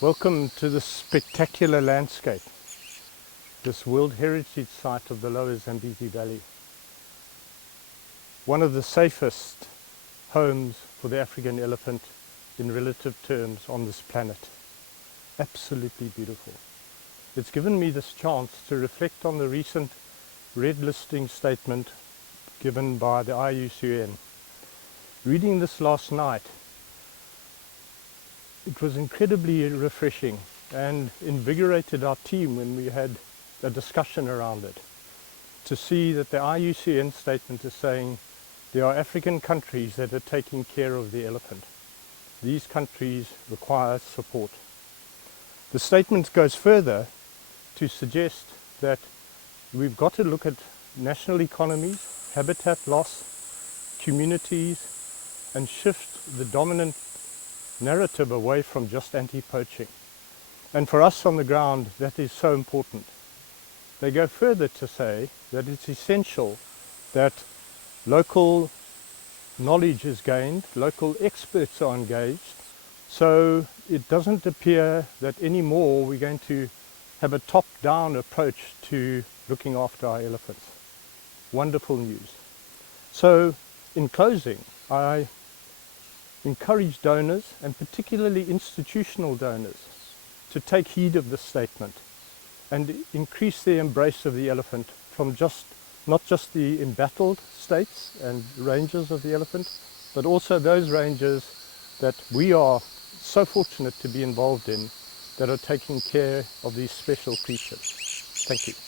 Welcome to this spectacular landscape, this World Heritage Site of the lower Zambezi Valley. One of the safest homes for the African elephant in relative terms on this planet. Absolutely beautiful. It's given me this chance to reflect on the recent red listing statement given by the Iucn. Reading this last night, it was incredibly refreshing and invigorated our team when we had a discussion around it, to see that the Iucn statement is saying there are African countries that are taking care of the elephant. These countries require support. The statement goes further to suggest that we've got to look at national economies, habitat loss, communities, and shift the dominant narrative away from just anti-poaching. And for us on the ground, that is so important. They go further to say that it's essential that local knowledge is gained, local experts are engaged, so it doesn't appear that anymore we're going to have a top-down approach to looking after our elephants. Wonderful news. So in closing, I encourage donors, and particularly institutional donors, to take heed of this statement and increase their embrace of the elephant from not just the embattled states and ranges of the elephant, but also those ranges that we are so fortunate to be involved in that are taking care of these special creatures. Thank you.